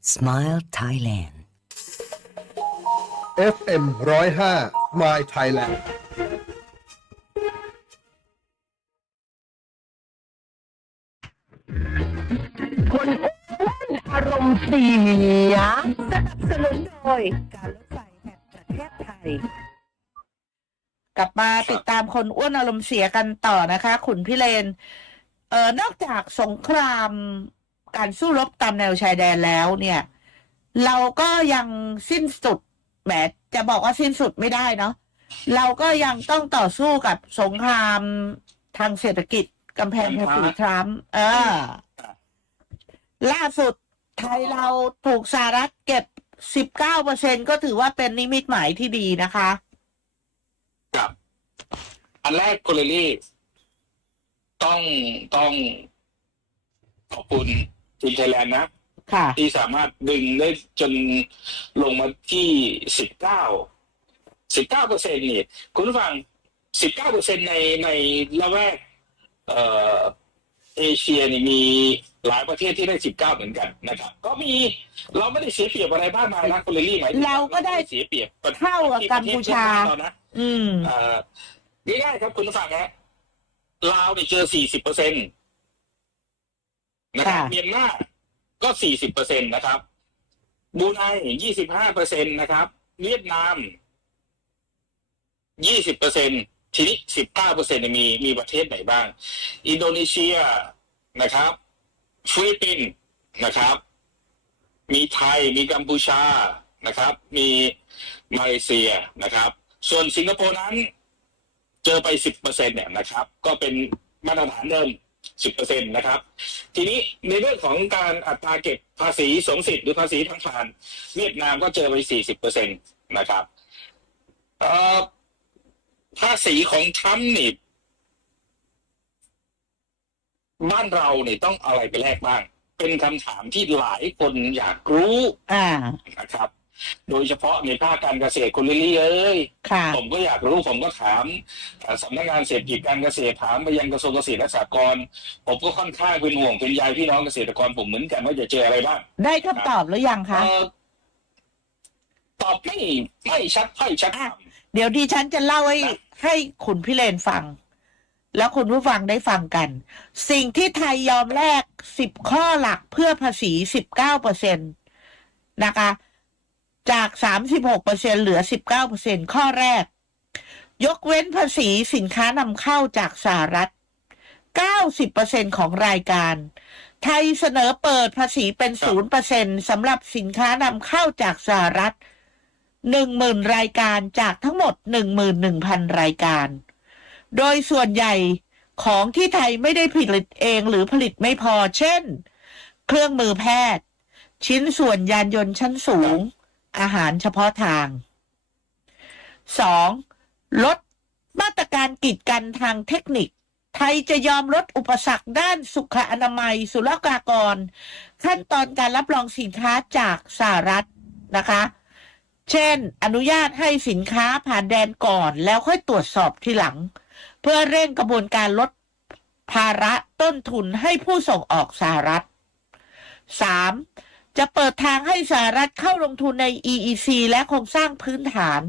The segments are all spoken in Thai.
Smile Thailand FM ร้อยห้า My Thailand คนอ้วนอารมณ์เสียสนับสนุนโดยการรถไฟแห่งประเทศไทย กลับมาติดตามคนอ้วนอารมณ์เสียกันต่อนะคะ ขุนพิเรนเอ่อนอกจากสงคราม การสู้รบตามแนวชายแดนแล้วเนี่ย เราก็ยังสิ้นสุดแหมจะบอกว่าสิ้นสุดไม่ได้เนาะเราก็ยังต้องต่อสู้กับสงครามทางเศรษฐกิจกำแพงภาษีทรัมป์เออ ล่าสุดไทยเราถูกสหรัฐเก็บ19เก้าเปอร์เซ็นก็ถือว่าเป็นนิมิตหมายที่ดีนะคะกับ อันแรกคุณลิลี่ต้องต้องขอบคุณ ทีมไทยแลนด์นะ ค่ะ ที่สามารถดึงได้จนลงมาที่สิบเก้าสิบเก้าเปอร์เซ็นนี่ คุณผู้ฟังสิบเก้าเปอร์เซ็นในในละแวกเอ่อเอเชียนี่มีหลายประเทศที่ได้สิบเก้าเหมือนกันนะครับ ก็มีเราไม่ได้เสียเปรียบอะไรบ้างมายนะคุณลิลลี่หมายถึงเราก็ได้ม่เสียเปรียบเท่ากับกัมพูชาเรนะอืมเอ่อง่ายๆครับคุณผู้ฟังฮะลาวเนี่ยเจอ40เปอร์เซ็นต์ นะครับค่ะเมียนมาก็40เปอร์เซ็นต์นะครับบรูไน25เปอร์เซ็นต์นะครับ เวียดนาม20เปอร์เซ็นต์ทีนี้19เปอร์เซ็นต์มีมีประเทศไหนบ้าง อินโดนีเซียนะครับฟิลิปปินส์นะครับ มีไทยมีกัมพูชานะครับ มีมาเลเซียนะครับ ส่วนสิงคโปร์นั้น เจอไปสิบเปอร์เซ็นเนี่ยนะครับ ก็เป็นมาตรฐานเดิม สิบเปอร์เซ็นนะครับ ทีนี้ในเรื่องของการอัตราเก็บภาษีสมสิทธิ์หรือภาษีทางผ่าน เวียดนามก็เจอไปสี่สิบเปอร์เซ็นตนะครับเอ่อภาษีของทรัมป์นี่บ้านเราเนี่ยต้องเอาอะไรไปแลกบ้าง เป็นคำถามที่หลายคนอยากรู้อ่านะครับ โดยเฉพาะในภาคการเกษตรคุณลิลลี่เอ้ยค่ะ ผมก็อยากรู้ผมก็ถามเอ่อสำนักงานเศรษฐกิจการเกษตรถามไปยังกระทรวงเกษตรและสหกรณ์ผมก็ค่อนข้างเป็นห่วงเป็นใยพี่น้องเกษตรกรผมเหมือนกันว่าจะเจออะไรบ้าง ได้คำตอบหรือยังคะ เอ่อตอบไม่ไม่ชัดไม่ชัด อะ เดี๋ยวดิฉันจะเล่าให้ครับ ให้คุณพิเรนฟัง แล้วคุณผู้ฟังได้ฟังกัน สิ่งที่ไทยยอมแลกสิบข้อหลักเพื่อภาษีสิบเก้าเปอร์เซ็นตนะคะ จากสามสิบหกเปอร์เซ็นเหลือสิบเก้าเปอร์เซ็นข้อแรก ยกเว้นภาษีสินค้านำเข้าจากสหรัฐเก้าสิบเปอร์เซ็นของรายการ ไทยเสนอเปิดภาษีเป็นศูนย์เปอร์เซ็นสำหรับสินค้านำเข้าจากสหรัฐหนึ่งหมื่นรายการจากทั้งหมดหนึ่งหมื่นหนึ่งพันรายการ โดยส่วนใหญ่ของที่ไทยไม่ได้ผลิตเองหรือผลิตไม่พอ เช่น เครื่องมือแพทย์ ชิ้นส่วนยานยนต์ชั้นสูง อาหารเฉพาะทาง 2. ลดมาตรการกีดกันทางเทคนิค ไทยจะยอมลดอุปสรรคด้านสุขอนามัย ศุลกากร ขั้นตอนการรับรองสินค้าจากสหรัฐนะคะ เช่น อนุญาตให้สินค้าผ่านแดนก่อนแล้วค่อยตรวจสอบทีหลัง เพื่อเร่งกระบวนการลดภาระต้นทุนให้ผู้ส่งออกสหรัฐ 3. จะเปิดทางให้สหรัฐเข้าลงทุนใน EEC และโครงสร้างพื้นฐาน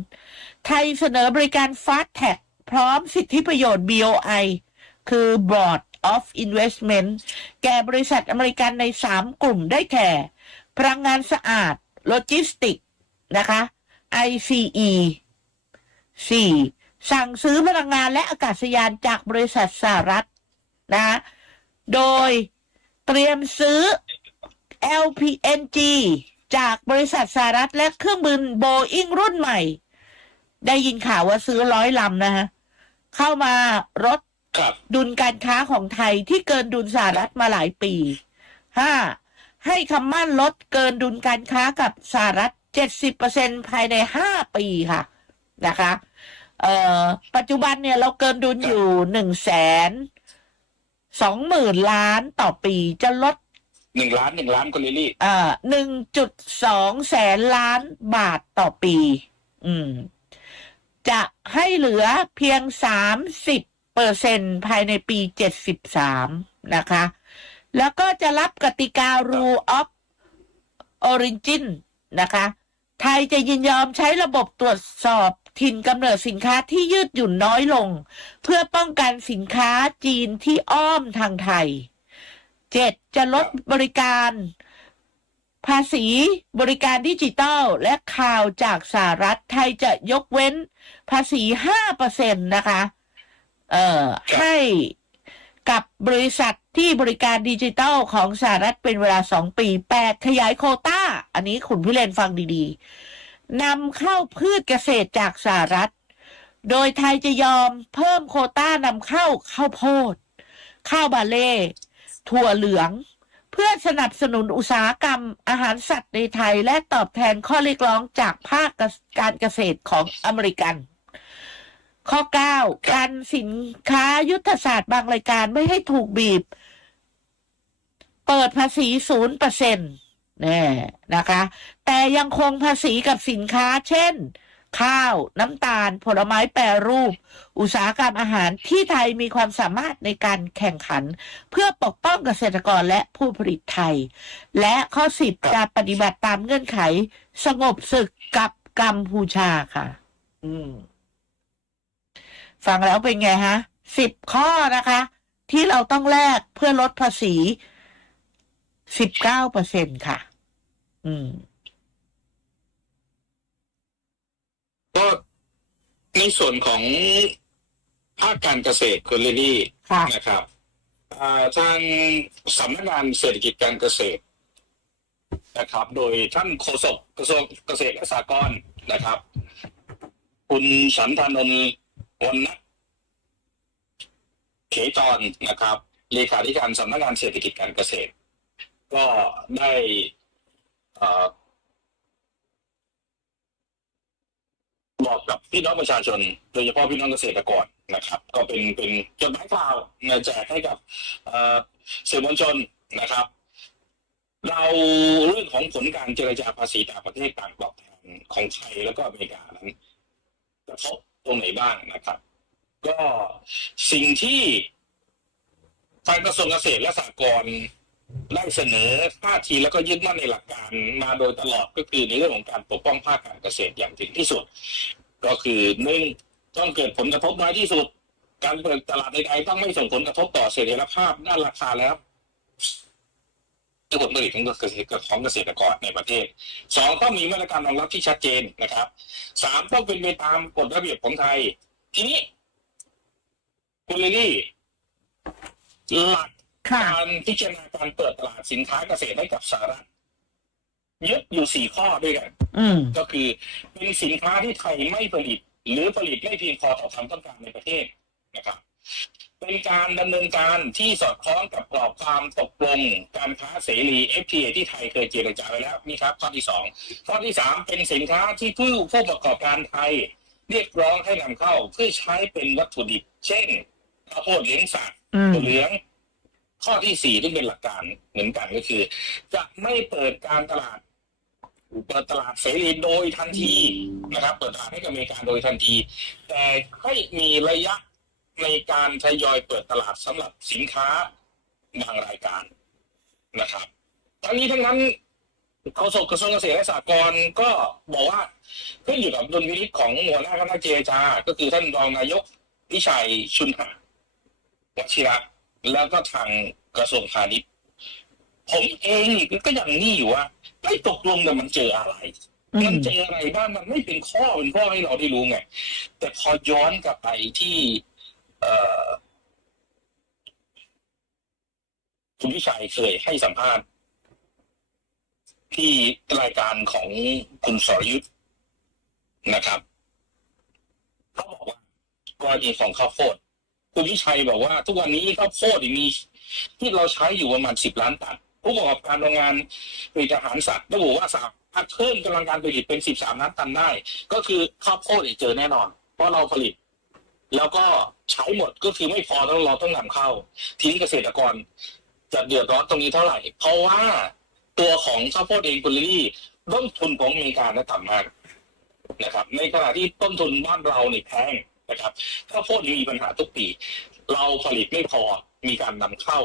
ไทยเสนอบริการ Fast Tag พร้อมสิทธิประโยชน์ BOI คือ Board of Investment แก่บริษัทอเมริกันใน 3 กลุ่มได้แก่ พลังงานสะอาด โลจิสติก นะคะ ICE 4. สั่งซื้อพลังงานและอากาศยานจากบริษัทสหรัฐนะ โดยเตรียมซื้อ LPNG จากบริษัทสหรัฐและเครื่องบินโบอิงรุ่นใหม่ ได้ยินข่าวว่าซื้อร้อยลำนะฮะ เข้ามารถครับดุลการค้าของไทยที่เกินดุลสหรัฐมาหลายปีห้าให้คำมั่นลดเกินดุลการค้ากับสหรัฐเจ็ดสิบเปอร์เซ็นภายในห้าปีค่ะนะคะเอ่อปัจจุบันเนี่ยเราเกินดุลอยู่หนึ่งแสนสองหมื่นล้านต่อปีจะลด หนึ่งล้านหนึ่งล้านคุณลิลลี่เอ่อหนึ่งจุดสองแสนล้านบาทต่อปี อืม จะให้เหลือเพียงสามสิบเปอร์เซ็นภายในปีเจ็ดสิบสามนะคะ แล้วก็จะรับกติกา rule of Origin นะคะ ไทยจะยินยอมใช้ระบบตรวจสอบถิ่นกำเนิดสินค้าที่ยืดหยุ่นน้อยลง เพื่อป้องกันสินค้าจีนที่อ้อมทางไทย เจ็ดจะลดบริการ ภาษีบริการดิจิทัลและข่าวจากสหรัฐไทยจะยกเว้นภาษีห้าเปอร์เซ็นตนะคะ เอ่อให้กับบริษัทที่บริการดิจิทัลของสหรัฐเป็นเวลาสองปีแปดขยายโคต้า อันนี้คุณพี่เลนฟังดีๆนำเข้าพืชเกษตรจากสหรัฐ โดยไทยจะยอมเพิ่มโคต้านำเข้าข้าวโพด ข้าวบาเล่ ถั่วเหลือง เพื่อสนับสนุนอุตสาหกรรมอาหารสัตว์ในไทย และตอบแทนข้อเรียกร้องจากภาคการเกษตรของอเมริกัน ข้อ 9 การสินค้ายุทธศาสตร์บางรายการไม่ให้ถูกบีบ เปิดภาษีศูนย์เปอร์เซ็นต์แน่นะคะ แต่ยังคงภาษีกับสินค้าเช่น ข้าว น้ำตาล ผลไม้แปรรูป อุตสาหกรรมอาหารที่ไทยมีความสามารถในการแข่งขัน เพื่อปกป้องเกษตรกรและผู้ผลิตไทย และข้อสิบจะปฏิบัติตามเงื่อนไข สงบศึกกับกัมพูชาค่ะ อืม ฟังแล้วเป็นไงฮะสิบข้อนะคะ ที่เราต้องแลกเพื่อลดภาษีสิบเก้าเปอร์เซ็นค่ะ อืม ก็ในส่วนของภาคการเกษตรคุณลิลลี่ค่ะ นะครับอ่าทางสำนักงานเศรษฐกิจการเกษตรนะครับ โดยท่านโฆษกกระทรวงเกษตรและสหกรณ์นะครับ คุณสันธานนท์วันนะเขจรนะครับเลขาธิการสำนักงานเศรษฐกิจการเกษตร ก็ได้เอ่อ บอกกับพี่น้องประชาชน โดยเฉพาะพี่น้องเกษตรกรนะครับ ก็เป็นเป็นจดหมายกล่าวนแจกให้กับเอ่อสื่อมวลชนนะครับ เราเรื่องของผลการเจรจาภาษีต่างประเทศต่างตอบแทนของไทยแล้วก็อเมริกานั้นกระทบตรงไหนบ้างนะครับ ก็สิ่งที่ทางกระทรวงเกษตรและสหกรณ์ ได้เสนอท่าทีแล้วก็ยึดมั่นในหลักการมาโดยตลอดก็คือในเรื่องของการปกป้องภาคการเกษตรอย่างถึงที่สุด ก็คือหนึ่งต้องเกิดผลกระทบน้อยที่สุด การเปิดตลาดใดๆต้องไม่ส่งผลกระทบต่อเสถียรภาพด้านราคาแล้วผลผลิตของเกษตรของเกษตรกรในประเทศสองต้องมีมาตรการรองรับที่ชัดเจนนะครับสามต้องเป็นไปตามกฎระเบียบของไทย ทีนี้คุณลิลลี่หลัก ค่ะ การพิจารณาการเปิดตลาดสินค้าเกษตรให้กับสหรัฐยึดอยู่สี่ข้อด้วยกัน อืม ก็คือเป็นสินค้าที่ไทยไม่ผลิต หรือผลิตไม่เพียงพอต่อความต้องการในประเทศนะครับ เป็นการดำเนินการที่สอดคล้องกับกรอบความตกลง การค้าเสรี FTA ที่ไทยเคยเจรจาไว้แล้วนี่ครับข้อที่สองข้อที่สามเป็นสินค้าที่ผู้ผู้ประกอบการไทย เรียกร้องให้นำเข้าเพื่อใช้เป็นวัตถุดิบ เช่นข้าวโพดเลี้ยงสัตว์อืม ถั่วเหลือง ข้อที่สี่ที่เป็นหลักการเหมือนกันก็คือ จะไม่เปิดการตลาดเปิดตลาดเสรีโดยทันทีนะครับ เปิดตลาดให้กับอเมริกาโดยทันที แต่ให้มีระยะในการทยอยเปิดตลาดสำหรับสินค้าบางรายการนะครับทั้งนี้ทั้งนั้นโฆษกกระทรวงเกษตรและสหกรณ์ก็บอกว่าขึ้นอยู่กับดุลพินิจของหัวหน้าคณะเจรจาก็คือท่านรองนายกวิชัยชุนหะวชิระ แล้วก็ทางกระทรวงพาณิชย์ผมเองก็ยังนี่อยู่ว่าไม่ตกลงแต่ยมันเจออะไรอืมันมเจออะไรบ้างมันไม่เป็นข้อเป็นข้อให้เราได้รู้ไงแต่พอย้อนกลับไปที่ เอ่อคุณวิชัยเคยให้สัมภาษณ์ ที่รายการของคุณสรยุทธ์นะครับเขาบอกว่ากรณีของข้าวโพด คุณวิชัยบอกว่า ทุกวันนี้ข้าวโพดมี ที่เราใช้อยู่ประมาณสิบล้านตันผู้ประกอบการโรงงานผลิตอาหารสัตว์ระบุว่าสามารถเพิ่มกำลังการผลิตเป็นสิบสามล้านตันได้ ก็คือข้าวโพดเนี่ยเจอแน่นอน เพราะเราผลิต แล้วก็ใช้หมดก็คือไม่พอต้องเราต้องนำเข้า ทีนี้เกษตรกรจะเดือดร้อนตรงนี้เท่าไหร่ เพราะว่าตัวของข้าวโพดเองคุณลิลลี่ต้นทุนของอเมริกานะต่ำมากนะครับ ในขณะที่ต้นทุนบ้านเราเนี่ยแพง นะครับข้าวโพดนี่มีปัญหาทุกปี เราผลิตไม่พอมีการนำเข้า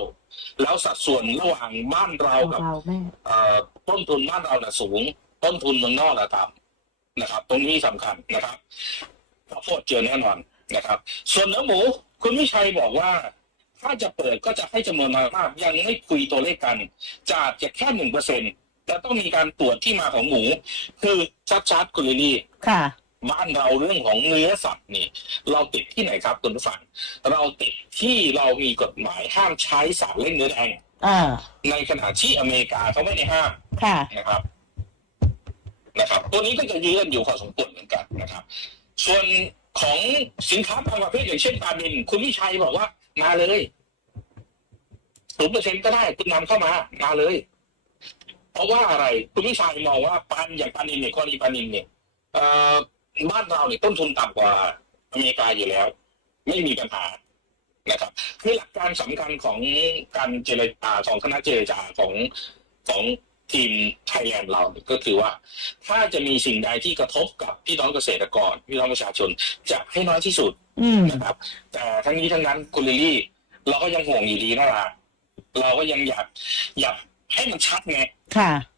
แล้วสัดส่วนระหว่างบ้านเรากับเบาๆแม่เอ่อต้นทุนบ้านเราน่ะสูง ต้นทุนเมืองนอกน่ะต่ำนะครับ ตรงนี้สำคัญนะครับข้าวโพดเจอแน่นอนนะครับ ส่วนเนื้อหมูคุณวิชัยบอกว่าถ้าจะเปิดก็จะให้จำนวนน้อยมาก ยังไม่คุยตัวเลขกันจะอาจจะแค่หนึ่งเปอร์เซ็นต์แต่ต้องมีการตรวจที่มาของหมู คือชัดๆคุณลิลลี่ค่ะ บ้านเราเรื่องของเนื้อสัตว์นี่เราติดที่ไหนครับคุณผู้ฟังเราติดที่เรามีกฎหมายห้ามใช้สารเล่นเนื้อแดงอ่าในขณะที่อเมริกาเขาไม่ได้ห้ามค่ะนะครับ นะครับ ตัวนี้ก็จะยืนอยู่พอสมควรเหมือนกันนะครับ ส่วนของสินค้าบางประเภทอย่างเช่นปลาดินคุณวิชัยบอกว่ามาเลยศูนเปอร์เซ็นก็ได้คุณนำเข้ามามาเลย เพราะว่าอะไรคุณวิชัยมองว่าปลาอย่างปลานินเนี่ยกรณีปลานินเนี่ยเอ่อ บ้านเราเนี่ยต้นทุนต่ำกว่าอเมริกาอยู่แล้ว ไม่มีปัญหานะครับคือหลักการสำคัญของการเจรจาของคณะเจรจาของของทีมไทยแลนด์เราเนี่ยก็คือว่า ถ้าจะมีสิ่งใดที่กระทบกับพี่น้องเกษตรกร พี่น้องประชาชนจะให้น้อยที่สุดอืมนะครับ แต่ทั้งนี้ทั้งนั้นคุณลิลลี่ เราก็ยังห่วงอยู่ดีนั่นแหละเราก็ยังอยากอยากให้มันชัดไงค่ะเอ่อข้า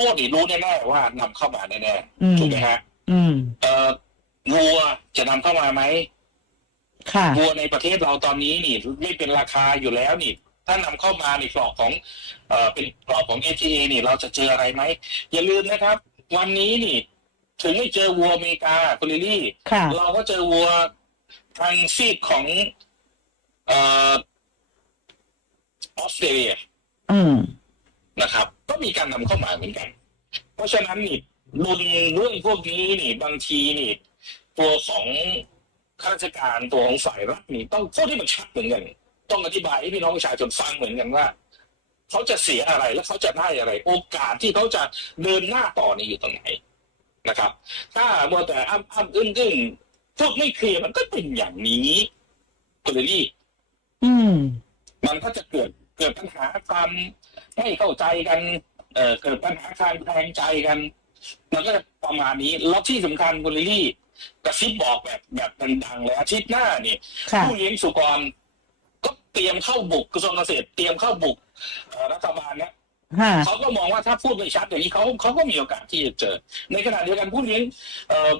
วโพดนี่รู้แน่ๆว่านำเข้ามาแน่อืมๆถูกไหมฮะอืมเอ่อวัวจะนำเข้ามาไหมค่ะวัวในประเทศเราตอนนี้นี่ ไม่เป็นราคาอยู่แล้วนี่ ถ้านำเข้ามาในกรอบของเอ่อเป็นกรอบของ FTA นี่เราจะเจออะไรไหมอย่าลืมนะครับ วันนี้นี่ ถึงไม่เจอวัวอเมริกาคุณลิลลี่ค่ะเราก็เจอวัวทางซีกของเอ่อออสเตรเลีย อืม นะครับ ก็มีการนำเข้ามาเหมือนกัน เพราะฉะนั้นนี่ดุลเรื่องพวกนี้นี่บางทีนี่ ตัวของข้าราชการตัวของฝ่ายรัฐนี่ต้องพูดให้มันชัดเหมือนกัน ต้องอธิบายให้พี่น้องประชาชนฟังเหมือนกันว่าเขาจะเสียอะไรและเขาจะได้อะไร โอกาสที่เขาจะเดินหน้าต่อนี่อยู่ตรงไหนนะครับ ถ้ามัวแต่อ้ำอ้ำอึ้งอึ้งพูดไม่เคลียร์มันก็เป็นอย่างนี้คุณลิลลี่ อืม มันก็จะเกิดเกิดปัญหาความ ไม่เข้าใจกัน เอ่อเกิดปัญหาการแพงใจกัน มันก็จะประมาณนี้แล้วที่สำคัญคุณลิลลี่กระซิบบอกแบบแบบดังๆเลยอาทิตย์หน้านี่ค่ะผู้เลี้ยงสุกรก็เตรียมเข้าบุกกระทรวงเกษตรเตรียมเข้าบุกเอ่อรัฐบาลนะค่ะเขาก็มองว่าถ้าพูดไม่ชัดอย่างนี้เขาเขาก็มีโอกาสที่จะเจอ ในขณะเดียวกันผู้เลี้ยงเอ่อ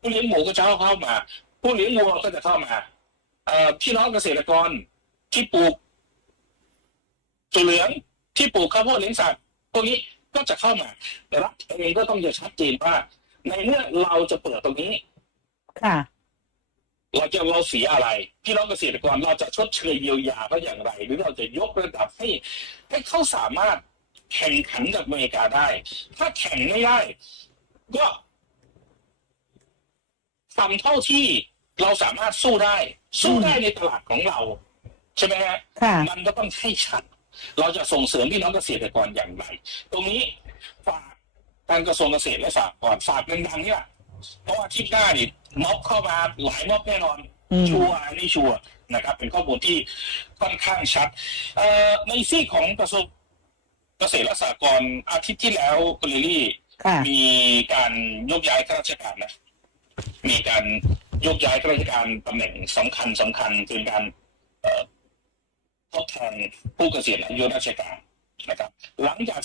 ผู้เลี้ยงหมูก็จะเข้าเข้ามา ผู้เลี้ยงวัวก็จะเข้ามา เอ่อพี่น้องเกษตรกรที่ปลูกถั่วเหลือง ที่ปลูกข้าวโพดเลี้ยงสัตว์พวกนี้ก็จะเข้ามา แต่รัฐเองก็ต้องจะชัดเจนว่า ในเมื่อเราจะเปิดตรงนี้ ค่ะ เราจะเราเสียอะไรพี่น้องเกษตรกรเราจะชดเชยเยียวยาเขาอย่างไร หรือเราจะยกระดับให้ให้เขาสามารถแข่งขันกับอเมริกาได้ ถ้าแข่งไม่ได้ ก็ทำเท่าที่เราสามารถสู้ได้ สู้ได้ในตลาดของเรา ใช่ไหมฮะค่ะมันก็ต้องให้ชัด เราจะส่งเสริมพี่น้องเกษตรกรอย่างไร ตรงนี้ฝากทางกระทรวงเกษตรและสหกรณ์ฝากดังๆเนี่ยเพราะว่าอาทิตย์หน้านี่ม็อบเข้ามาหลายม็อบแน่นอนอืมชัวร์อันนี้ชัวร์นะครับ เป็นข้อมูลที่ค่อนข้างชัดเอ่อในซีกของกระทรวงเกษตรและสหกรณ์อาทิตย์ที่แล้วคุณลิลลี่ค่ะมีการโยกย้ายข้าราชการนะ มีการโยกย้ายข้าราชการตำแหน่งสำคัญสำคัญคือการเอ่อ ทดแทนผู้เกษียณอายุราชการนะครับ หลังจาก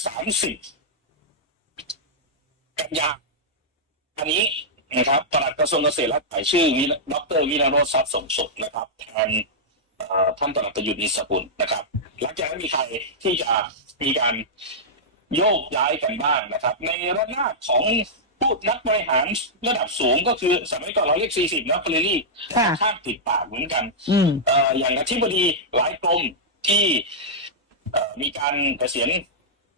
30กันยาอันนี้นะครับปลัดกระทรวงเกษตรและฝ่ายชื่อวิรดรวิรโรจน์ทรัพย์สมสุขนะครับแทนท่านปลัดประยุทธ์นิสกุลนะครับ หลังจากนั้นมีใครที่จะมีการโยกย้ายกันบ้างนะครับ ในระนาบของ ผู้นักบริหารระดับสูงก็คือสมัยก่อนเราเรียก 40นะคุณลิลลี่ค่ะข้างติดปากเหมือนกันอืม เอ่ออย่างอธิบดีหลายกรมที่เอ่อมีการเกษียณ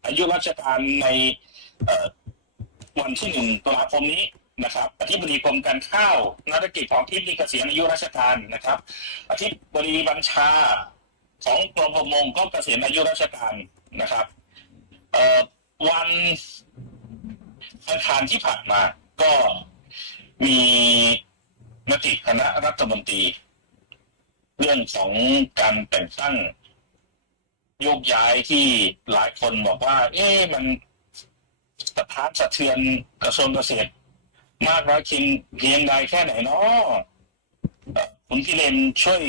อายุราชการในเอ่อวันที่หนึ่งตุลาคมนี้นะครับอธิบดีกรมการข้าวนักกิจของทิพย์นี่เกษียณอายุราชการนะครับอธิบดีบัญชาของกรมประมงก็เกษียณอายุราชการนะครับเอ่อวัน อังคารที่ผ่านมาก็มีมติคณะรัฐมนตรี เรื่องของการแต่งตั้งโยกย้ายที่หลายคนบอกว่า เอ๊ะมันสะท้านสะเทือนกระทรวงเกษตร มากน้อยเพียงเพียงใดแค่ไหนเนาะเอ่อคุคุณพี่เลนช่วย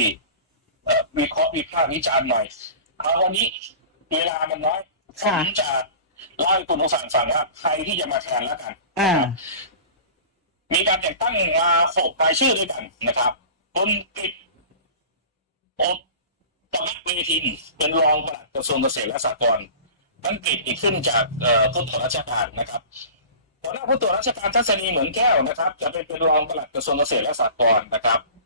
เอ่อวิเคราะห์วิพากษ์วิจารณ์หน่อยเอาวันนี้เวลามันน้อยผค่ะมจะ เล่าให้คุณผู้ฟังฟังว่าใครที่จะมาแทนแล้วกัน อ่า มีการแต่งตั้งมาหกรายชื่อด้วยกันนะครับคุณกฤษอบตมะเวทิน เป็นรองปลัดกระทรวงเกษตรและสหกรณ์ท่านกฤษอีกขึ้นจากเอ่อผู้ตรวจราชการนะครับหัวหน้าผู้ตรวจราชการทัศนีเหมือนแก้วนะครับ จะไปเป็นรองปลัดกระทรวงเกษตรและสหกรณ์นะครับเอ่อ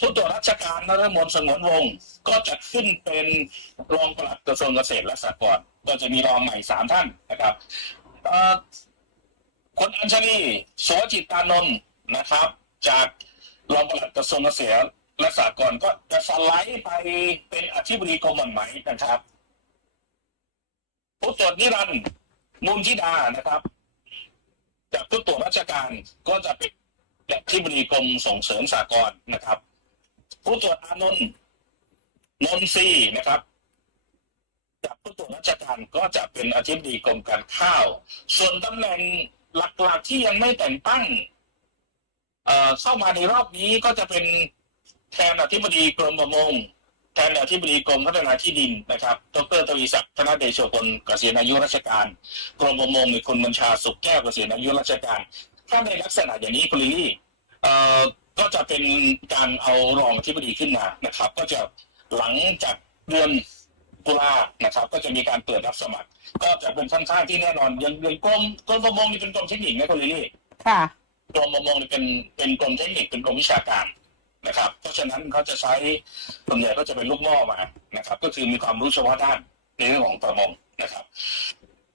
ผู้ตรวจราชการนรมนสงวนวงศ์ก็จะขึ้นเป็นรองปลัดกระทรวงเกษตรและสหกรณ์ก็จะมีรองใหม่สามท่านนะครับคุณอัญชลีโสจิตานนท์นะครับ จากรองปลัดกระทรวงเกษตรและสหกรณ์ก็จะสไลด์ไปเป็นอธิบดีกรมหม่อนะครับผู้ตรวจนิรันดร์มูลธิดานะครับ จากผู้ตรวจราชการก็จะเป็นอธิบดีกรมส่งเสริมสหกรณ์นะครับ ผู้ตรวจอานนท์นนทรีนะครับจากผู้ตรวจราชการก็จะเป็นอธิบดีกรมการข้าว ส่วนตำแหน่งหลักๆที่ยังไม่แต่งตั้งเข้ามาในรอบนี้ก็จะเป็นแทนอธิบดีกรมประมง แทนอธิบดีกรมพัฒนาที่ดินนะครับ ดรตวีศักดิ์ธนเดชโชพลเกษียณอายุราชการ กรมประมงมีคุณบัญชาสุขแก้วเกษียณอายุราชการ ถ้าในลักษณะอย่างนี้คุณลิลี่ก็จะเป็นการเอารองอธิบดีขึ้นมานะครับ ก็จะหลังจากเดือนตุลานะครับ ก็จะมีการเปิดรับสมัคร ก็จะเป็นค่อนข้างที่แน่นอนอย่างอย่างกรมกรมประมงนี่เป็นกรมเทคนิคนะคุณลิลลี่ค่ะกรมประมงนี่เป็นเป็นกรมเทคนิคเป็นกรมวิชาการนะครับ เพราะฉะนั้นเขาจะใช้ส่วนใหญ่ก็จะเป็นลูกหม้อมานะครับ ก็คือมีความรู้เฉพาะด้านในเรื่องของประมงนะครับ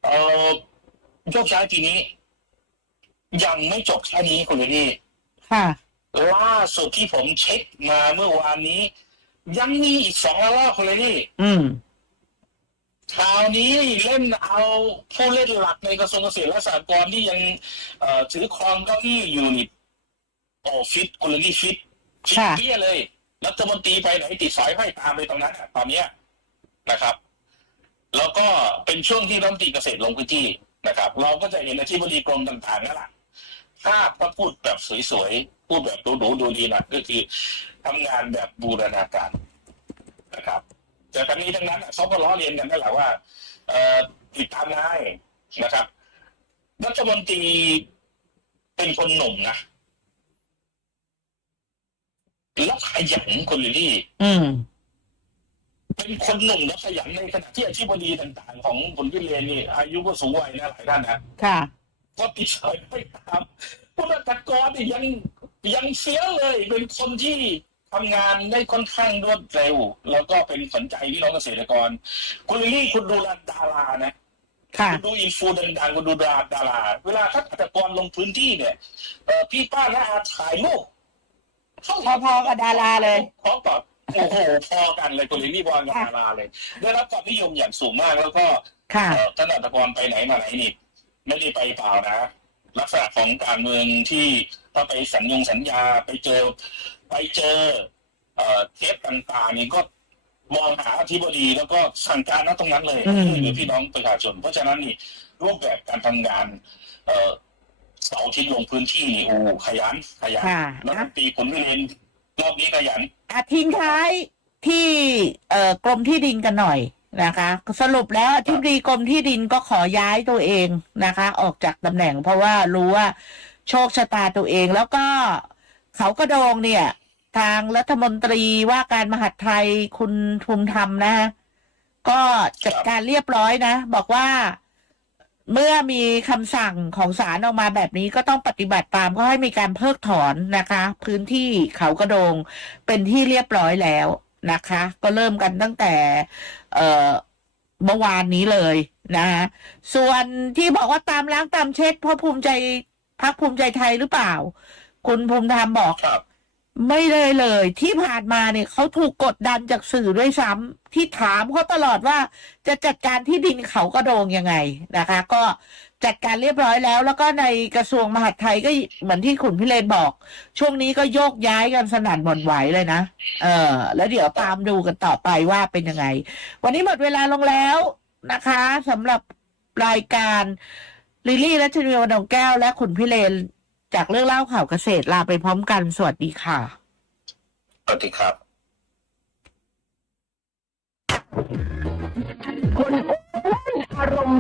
เอ่อโยกย้ายทีนี้ ยังไม่จบแค่นี้คุณลิลลี่ค่ะ ล่าสุดที่ผมเช็คมาเมื่อวานนี้ ยังมีอีกสองระลอกคุณลิลลี่อืมคราวนี้เล่นเอาผู้เล่นหลักในกระทรวงเกษตรและสหกรณ์ที่ยังเอ่อถือครองเก้าอี้อยู่นี่โอ้ฟิตกุลลี่ฟิตฟิตค่ะเปี้ยเลยรัฐมนตรีไปไหนติดสายห้อยตามเลยตรงนั้นอะตอนเนี้ยนะครับ แล้วก็เป็นช่วงที่รัฐมนตรีเกษตรลงพื้นที่นะครับ เราก็จะเห็นอธิบดีกรมต่างๆนั่นแหละ ภาพก็พูดแบบสวยๆ พูดแบบดูๆดูดีนะก็คือทำงานแบบบูรณาการนะครับ แต่ทั้งนี้ทั้งนั้นอะเขาก็ล้อเลียนกันนั่นแหละว่าเอ่อติดตามง่ายนะครับรัฐมนตรีเป็นคนหนุ่มนะแล้วขยันคนลิลลี่ อืม เป็นคนหนุ่มแล้วขยันในขณะที่อธิบดีต่างๆ ของผลพิเรนนี่อายุก็สูงวัยนะหลายท่านนะ ค่ะ ก็ติดสอยไม่ตามผู้ราชกรนี่ยังยังเสียเลย เป็นคนที่ทำงานได้ค่อนข้างรวดเร็ว แล้วก็เป็นสนใจพี่น้องเกษตรกร คุณลิลลี่คุณดูดารานะค่ะคุณดูอินฟูดังๆคุณดูดาราดารา เวลาถ้าอัตกรลงพื้นที่เนี่ยเอ่อพี่ป้าน้าอาถ่ายรูปเข้าพอๆกับดาราเลยพอกับโอ้โหพอกันเลยคุณลิลลี่บอลกับดาราเลย ได้รับความนิยมอย่างสูงมากแล้วก็ค่ะเอ่อท่านอัตกรไปไหนมาไหนนี่ ไม่ได้ไปเปล่านะ ลักษณะของการเมืองที่ถ้าไปสัญญงสัญญาไปเจอ ไปเจอเอ่อเทปต่างๆนี่ก็มองหาอธิบดีแล้วก็สั่งการณตรงนั้นเลยอืมช่วยเหลือพี่น้องประชาชน เพราะฉะนั้นนี่รูปแบบการทำงาน เอ่อเสาร์อาที่ลงพื้นที่นี่โอ้ขยันขยันค่ะแล้วนะปีผลวิเรนรอบนี้ขยันอาทิ้งท้ายที่เอ่อกรมที่ดินกันหน่อย นะคะ สรุปแล้วอธิบดีกรมที่ดินก็ขอย้ายตัวเองนะคะ ออกจากตำแหน่ง เพราะว่ารู้ว่าโชคชะตาตัวเอง แล้วก็เขากระโดงเนี่ย ทางรัฐมนตรีว่าการมหาดไทยคุณภูมิธรรมนะ ก็จัดการเรียบร้อยนะ บอกว่าเมื่อมีคำสั่งของศาลออกมาแบบนี้ก็ต้องปฏิบัติตามก็ให้มีการเพิกถอนนะคะ พื้นที่เขากระโดงเป็นที่เรียบร้อยแล้ว นะคะ ก็เริ่มกันตั้งแต่เอ่อเมื่อวานนี้เลยนะส่วนที่บอกว่าตามล้างตามเช็ดเพราะภูมิใจพักภูมิใจไทยหรือเปล่า คุณภูมิธรรมบอกครับไม่เลยเลย ที่ผ่านมาเนี่ยเขาถูกกดดันจากสื่อด้วยซ้ำที่ถามเขาตลอดว่าจะจัดการที่ดินเขากระโดงยังไงนะคะ ก็ จัดการเรียบร้อยแล้ว แล้วก็ในกระทรวงมหาดไทยก็เหมือนที่ขุนพิเรนบอก ช่วงนี้ก็โยกย้ายกันสนั่นหวั่นไหวเลยนะเออ แล้วเดี๋ยวตามดูกันต่อไปว่าเป็นยังไง วันนี้หมดเวลาลงแล้วนะคะสำหรับรายการลิลลี่และชนีวันดงแก้ว และขุนพิเรนจากเรื่องเล่าข่าวเกษตรลาไปพร้อมกันสวัสดีค่ะ สวัสดีครับ คนอ้วนอารมณ์